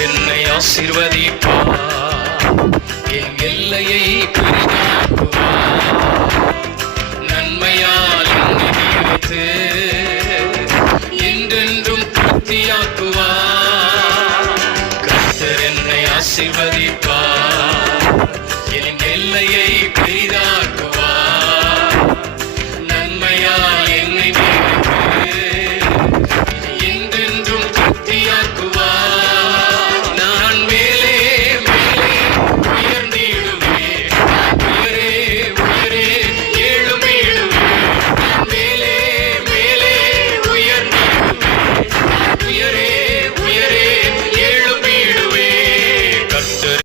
ஆசிர்வதிப்பார் என் எல்லையை பெரிதாக்குவார் நன்மையால் என்னை என்றென்றும் திருப்தியாக்குவார் கர்த்தர் என்னை ஆசிர்வதிப்பார் என் எல்லையை